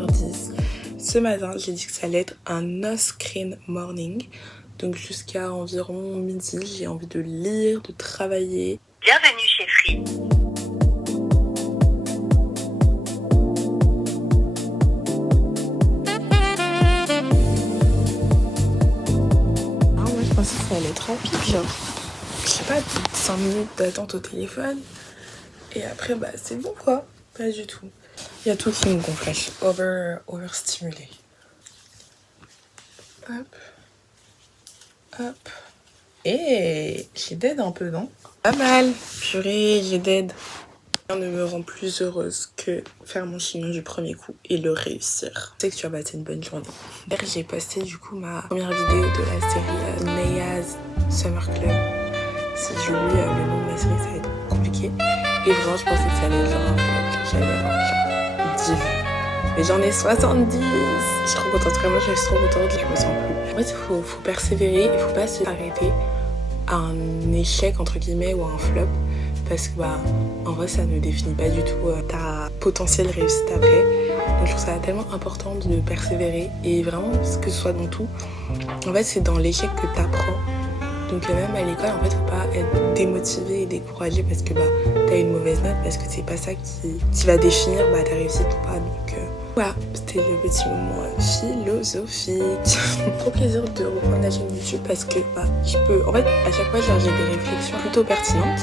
7h10. Ce matin, j'ai dit que ça allait être un no screen morning. Donc jusqu'à environ midi, j'ai envie de lire, de travailler. Bienvenue chez Free. Moi je pensais que ça allait être rapide, genre, je sais pas, 5 minutes d'attente au téléphone. Et après, bah c'est bon quoi. Pas du tout. Il y a tout qui me gonfle, je suis overstimulée. Hop. Hop. Et j'ai dead un peu, non? Pas mal. Purée, j'ai dead. Rien ne me rend plus heureuse que faire mon chignon du premier coup et le réussir. Je sais que tu as passé une bonne journée. Hier, j'ai posté du coup ma première vidéo de la série Naya's Summer Club. Si j'oublie le nom de la série, ça va être compliqué. Et vraiment, je pensais que ça allait être genre un vlog. J'allais avoir genre 10 vues. Mais j'en ai 70. Je suis trop contente, vraiment, je suis trop contente. Je me sens plus. En fait, il faut persévérer, il faut pas s'arrêter à un échec entre guillemets ou à un flop. Parce que bah en vrai ça ne définit pas du tout ta potentielle réussite après. Donc je trouve ça tellement important de persévérer et vraiment que ce soit dans tout. En fait c'est dans l'échec que t'apprends. Donc même à l'école en fait faut pas être démotivé et découragé parce que bah t'as une mauvaise note, parce que c'est pas ça qui va définir bah, ta réussite ou pas. Donc voilà, c'était le petit moment philosophique. Trop plaisir de reprendre la chaîne YouTube parce que bah, je peux. En fait à chaque fois genre, j'ai des réflexions plutôt pertinentes.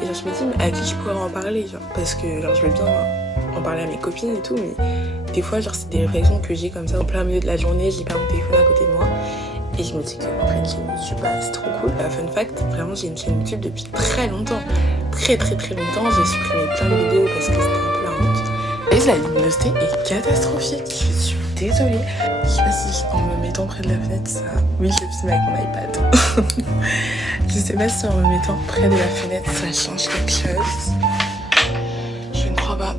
Et genre, je me dis, mais à qui je pourrais en parler genre, parce que genre, je veux bien en parler à mes copines et tout, mais des fois, genre, c'est des réflexions que j'ai comme ça, en plein milieu de la journée, j'ai pas mon téléphone à côté de moi. Et je me dis qu'après une chaîne YouTube, bah, c'est trop cool. Fun fact, vraiment, j'ai une chaîne YouTube depuis très longtemps. Très longtemps. J'ai supprimé plein de vidéos parce que c'était un peu la honte. Et la luminosité est catastrophique. Je suis désolée. Je sais pas si en me mettant près de la fenêtre, ça... Oui, je filme avec mon iPad. Je sais pas si en me mettant près de la fenêtre, ça change quelque chose. Je ne crois pas.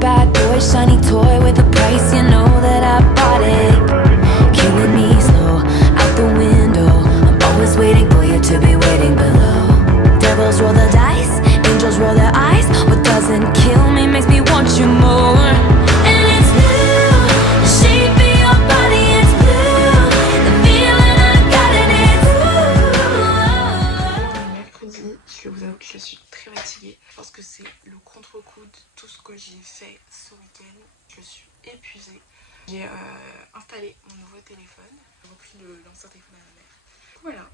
Bad boy, shiny toy with a price, you know that I bought it. Killing me slow, out the window. I'm always waiting for you to be waiting below. Devils roll the dice, angels roll their eyes. What doesn't kill me makes me want you more. And it's blue, the shape of your body is blue. The feeling I got it is blue. Mercredi, je vous avoue que je suis très fatiguée. Je pense que c'est le contre-coup de tout ce que j'ai fait ce week-end. Je suis épuisée. J'ai installé mon nouveau téléphone. J'ai repris l'ancien téléphone à ma mère. Voilà.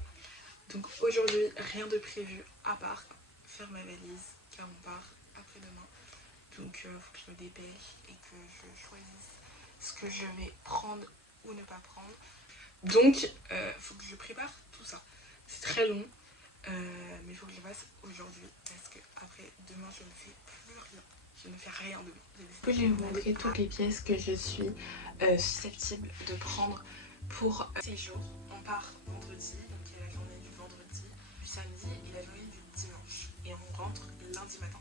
Donc aujourd'hui, rien de prévu à part faire ma valise car on part après-demain. Donc faut que je me dépêche et que je choisisse ce que je vais prendre ou ne pas prendre. Donc faut que je prépare tout ça. C'est très long. Mais il faut que je le fasse aujourd'hui parce que après demain je ne fais plus rien. Je ne fais rien demain. Je vais vous montrer toutes les pièces que je suis susceptible de prendre pour ces jours. On part vendredi, donc il y a la journée du vendredi, du samedi et la journée du dimanche. Et on rentre lundi matin.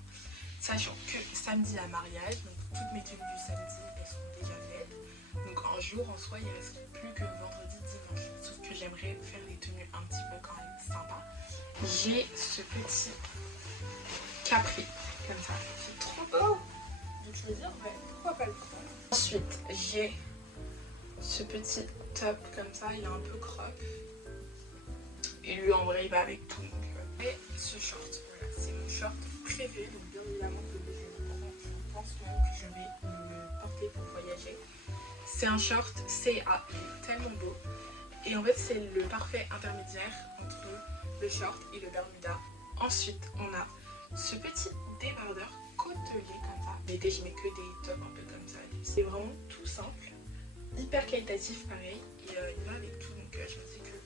Sachant que samedi à mariage, donc toutes mes tenues du samedi elles sont déjà faites. Donc un jour en soi il ne reste plus que vendredi, dimanche. Sauf que j'aimerais faire des tenues un petit peu quand même sympas. J'ai ce petit capri comme ça, c'est trop beau d'utiliser, ouais, pourquoi pas le prendre. Ensuite j'ai ce petit top comme ça, il est un peu crop et lui en vrai il va avec tout. Donc, et ce short, voilà, c'est mon short préféré, donc bien évidemment que je pense même que je vais le porter pour voyager. C'est un short CA, tellement beau. Et en fait c'est le parfait intermédiaire entre le short et le bermuda. Ensuite on a ce petit débardeur côtelé comme ça. L'été je mets que des tops un peu comme ça. C'est vraiment tout simple, hyper qualitatif pareil. Et il va avec tout, donc je me dis que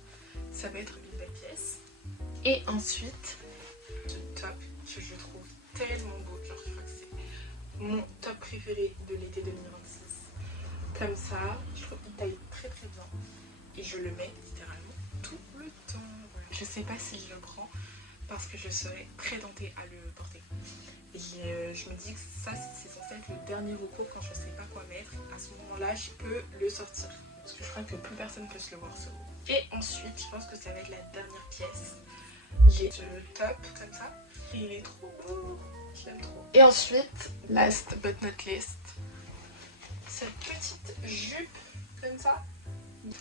ça va être une belle pièce. Et ensuite ce top que je trouve tellement beau, genre je crois que c'est mon top préféré de l'été 2026. Comme ça, je trouve qu'il taille très bien. Et je le mets littéralement tout le temps. Voilà. Je sais pas si je le prends parce que je serais très tentée à le porter. Et je me dis que ça c'est censé être le dernier repos quand je sais pas quoi mettre. À ce moment là je peux le sortir. Parce que je crois que plus personne peut se le voir ce haut. Et ensuite je pense que ça va être la dernière pièce. J'ai ce top comme ça. Et il est trop beau. Je l'aime trop. Et ensuite, last but not least, cette petite jupe comme ça,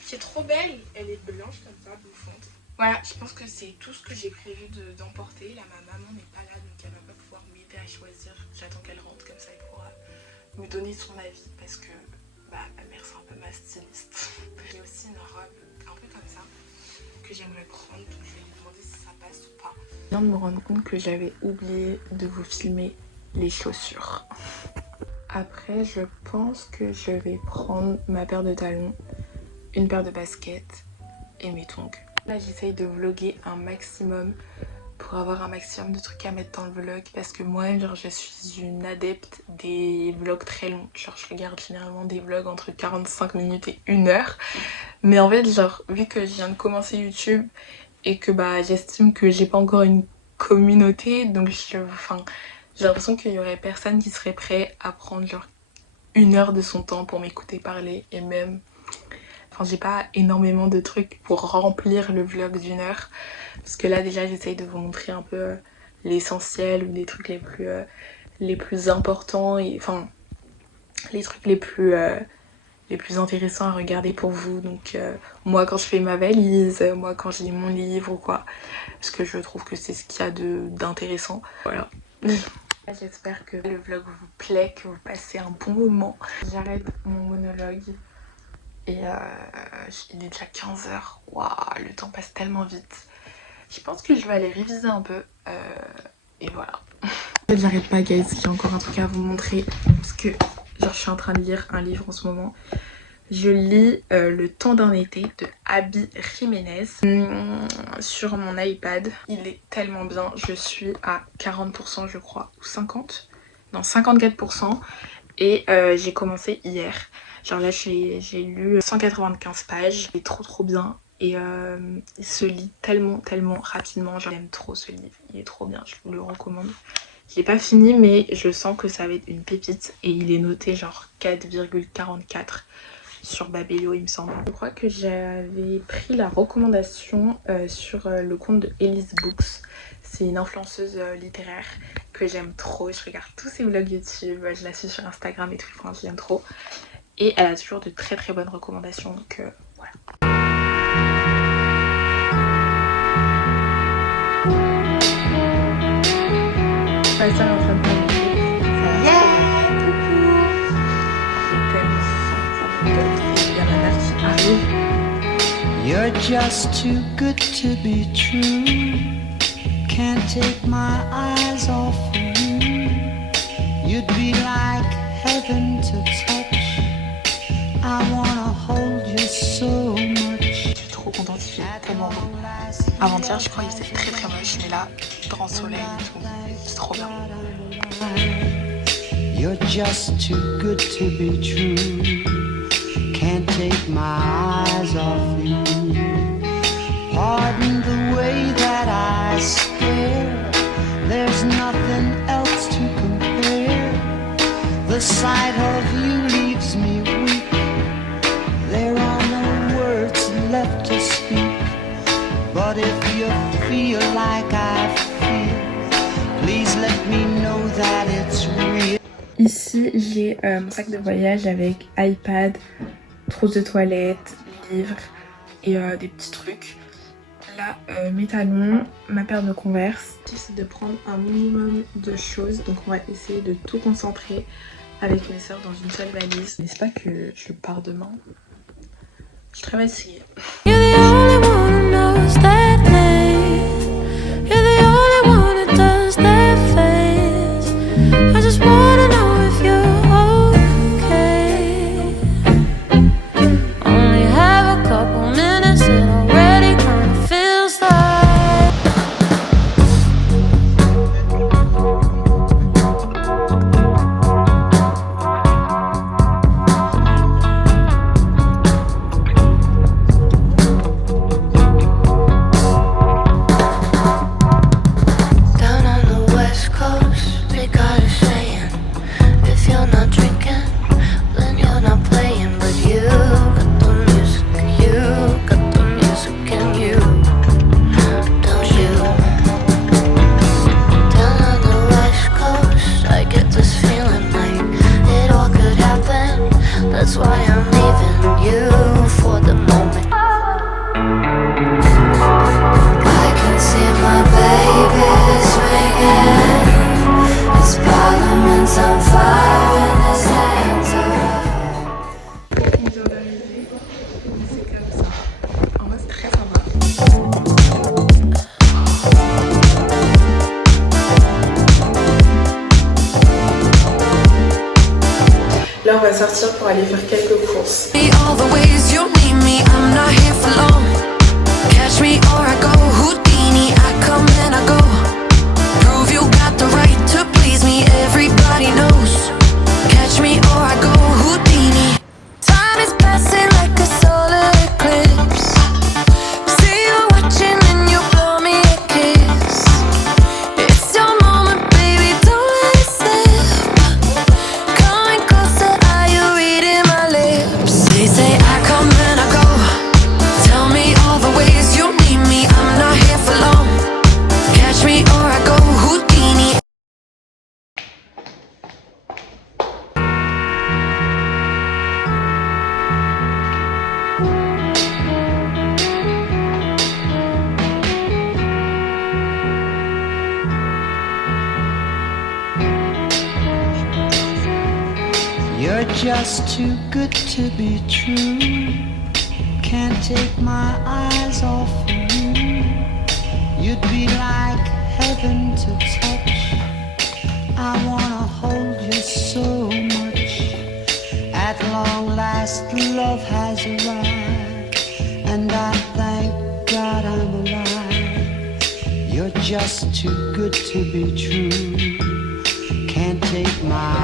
qui est trop belle. Elle est blanche comme ça, bouffante. Voilà, je pense que c'est tout ce que j'ai prévu d'emporter. Là, ma maman n'est pas là, donc elle va pas pouvoir m'aider à choisir. J'attends qu'elle rentre, comme ça elle pourra me donner son avis, parce que ma mère c'est un peu ma styliste. J'ai aussi une robe un peu comme ça que j'aimerais prendre, donc je vais lui demander si ça passe ou pas. Je viens de me rendre compte que j'avais oublié de vous filmer les chaussures. Après, je pense que je vais prendre ma paire de talons, une paire de baskets et mes tongs. Là, j'essaye de vlogger un maximum pour avoir un maximum de trucs à mettre dans le vlog, parce que moi, genre, je suis une adepte des vlogs très longs. Genre, je regarde généralement des vlogs entre 45 minutes et 1 heure. Mais en fait, genre, vu que je viens de commencer YouTube et que j'estime que j'ai pas encore une communauté, donc j'ai l'impression qu'il y aurait personne qui serait prêt à prendre genre 1 heure de son temps pour m'écouter parler, et même... Enfin, j'ai pas énormément de trucs pour remplir le vlog d'1 heure. Parce que là, déjà, j'essaye de vous montrer un peu l'essentiel ou les trucs les plus importants. Et, enfin, les trucs les plus intéressants à regarder pour vous. Donc, moi, quand je fais ma valise, moi, quand je lis mon livre ou quoi. Parce que je trouve que c'est ce qu'il y a d'intéressant. Voilà. J'espère que le vlog vous plaît, que vous passez un bon moment. J'arrête mon monologue. Et il est déjà 15h. Waouh, le temps passe tellement vite. Je pense que je vais aller réviser un peu. Et voilà. J'arrête pas, guys. J'ai encore un truc à vous montrer. Parce que genre, je suis en train de lire un livre en ce moment. Je lis Le temps d'un été de Abby Jiménez sur mon iPad. Il est tellement bien. Je suis à 40% je crois. Ou 50%. Non, 54%. Et j'ai commencé hier. Genre là j'ai lu 195 pages, il est trop bien et il se lit tellement rapidement. J'aime trop ce livre, il est trop bien, je vous le recommande. Je l'ai pas fini mais je sens que ça va être une pépite et il est noté genre 4,44 sur Babelio il me semble. Je crois que j'avais pris la recommandation sur le compte de Elise Books. C'est une influenceuse littéraire que j'aime trop, je regarde tous ses vlogs YouTube, je la suis sur Instagram et tout, enfin je l'aime trop. Et elle a toujours de très bonnes recommandations, donc voilà. Ma soeur est en train de parler. Yeah, coucou. Il y a ma mère qui arrive. You're just too good to be true. Can't take my eyes off of you. You'd be like heaven to touch. I wanna hold you so much. Je suis trop contente, il fait tellement beau. Avant-hier, je crois qu'il faisait très moche, mais là, grand soleil et tout, c'est trop bien. You're just too good to be true. Can't take my eyes off you. Pardon the way that I stare. There's nothing else to compare. The sight of you leaves me weak. There are no words left to speak. But if you feel like I feel, please let me know that it's real. Ici, j'ai mon sac de voyage avec iPad, trousse de toilette, livres et des petits trucs. Là, mes talons, ma paire de Converse. J'essaie de prendre un minimum de choses, donc on va essayer de tout concentrer avec mes soeurs dans une seule valise. N'est-ce pas que je pars demain? Je suis très fatiguée. là, on va sortir pour aller faire quelques courses. Catch me or I go Houdini, I come and I go. Prove you got the right to please me, everybody knows. Catch me or I go Houdini. Time is passing like a solar eclipse. See you watching and you blow me a kiss. It's your moment, baby, don't let it slip. Coming closer, are you reading my lips? They say I come and I go. Tell me all the ways you need me, I'm not here for long. Catch me or I go Houdini. You're just too good to be true. Can't take my eyes off of you. You'd be like heaven to touch. I wanna hold you so much. At long last, love has arrived, and I thank God I'm alive. You're just too good to be true. Can't take my